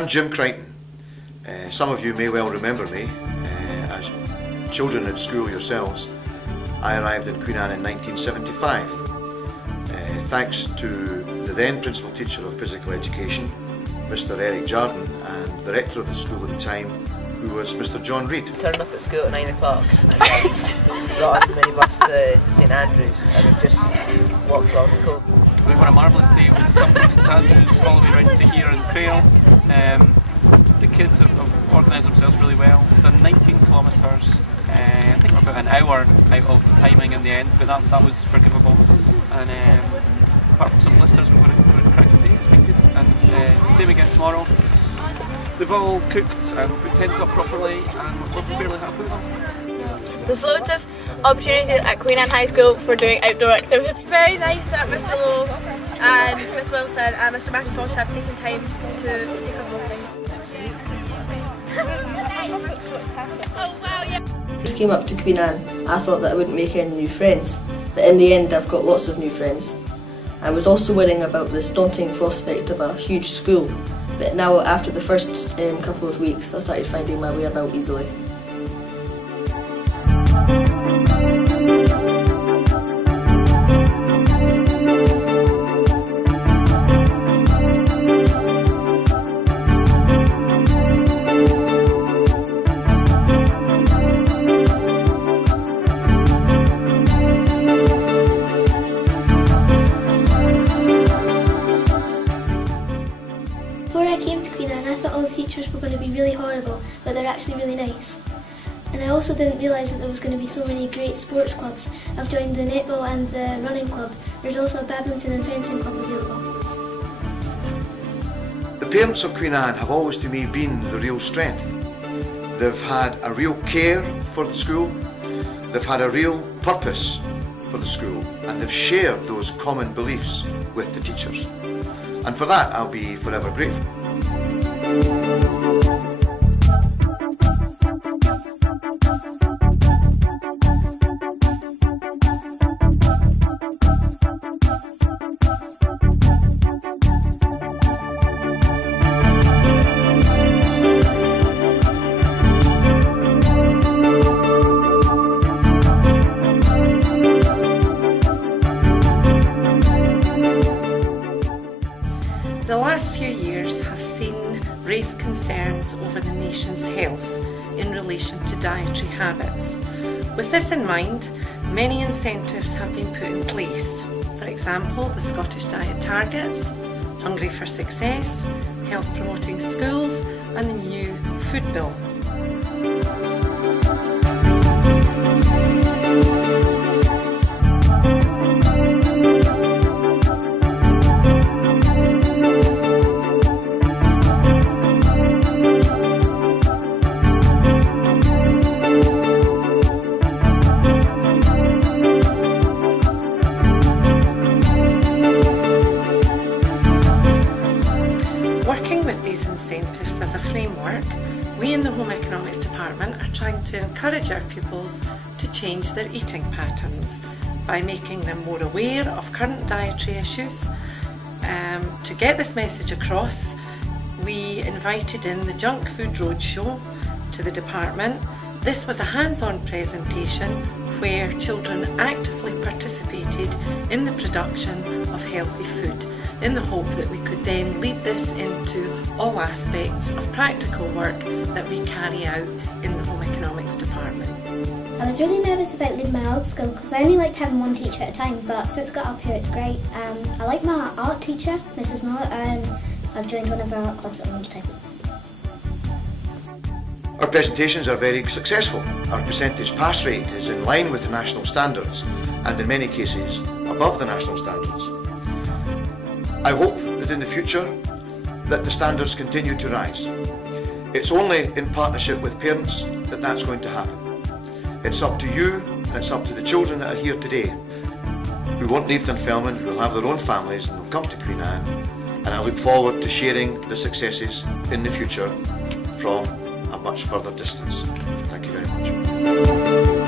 I'm Jim Crichton. Some of you may well remember me. As children at school yourselves, I arrived in Queen Anne in 1975. Thanks to the then principal teacher of physical education, Mr. Eric Jardine, and the rector of the school at the time, who was Mr. John Reid. Turned up at school at 9 o'clock and got on the minibus to St Andrews, and we just walked along the coast. We've had a marvellous day. We've come from St Andrews all the way round to here in Crail. The kids have organised themselves really well. We've done 19 kilometres. I think we're about an hour out of timing in the end, but that was forgivable. And apart from some blisters, we've had a cracking day. It's been good. And same again tomorrow. They've all cooked and put tents up properly, and we're fairly happy with them. There's loads of opportunities at Queen Anne High School for doing outdoor activities. Very nice that Mr. Lowe and Mr. Wilson and Mr. McIntosh have taken time to take us walking. Oh wow, yeah. I first came up to Queen Anne, I thought that I wouldn't make any new friends, but in the end I've got lots of new friends. I was also worrying about this daunting prospect of a huge school, but now after the first couple of weeks I started finding my way about easily. Before I came to Queen Anne, I thought all the teachers were going to be really horrible, but they're actually really nice. And I also didn't realise that there was going to be so many great sports clubs. I've joined the netball and the running club. There's also a badminton and fencing club available. The parents of Queen Anne have always to me been the real strength. They've had a real care for the school, they've had a real purpose for the school, and they've shared those common beliefs with the teachers. And for that I'll be forever grateful. The last few years have seen raised concerns over the nation's health in relation to dietary habits. With this in mind, many incentives have been put in place. For example, the Scottish Diet Targets, Hungry for Success, Health Promoting Schools, and the new Food Bill. Working with these incentives as a framework, we in the Home Economics Department are trying to encourage our pupils to change their eating patterns by making them more aware of current dietary issues. To get this message across, we invited in the Junk Food Roadshow to the department. This was a hands-on presentation where children actively participated in the production of healthy food, in the hope that we could then lead this into all aspects of practical work that we carry out in the Home Economics Department. I was really nervous about leaving my old school because I only liked having one teacher at a time, but since I got up here it's great. I like my art teacher, Mrs. Moore, and I've joined one of our art clubs at lunchtime. Our presentations are very successful. Our percentage pass rate is in line with the national standards, and in many cases above the national standards. I hope that in the future that the standards continue to rise. It's only in partnership with parents that that's going to happen. It's up to you and it's up to the children that are here today who won't leave Dunfermline, who will have their own families and will come to Queen Anne, and I look forward to sharing the successes in the future from a much further distance. Thank you very much.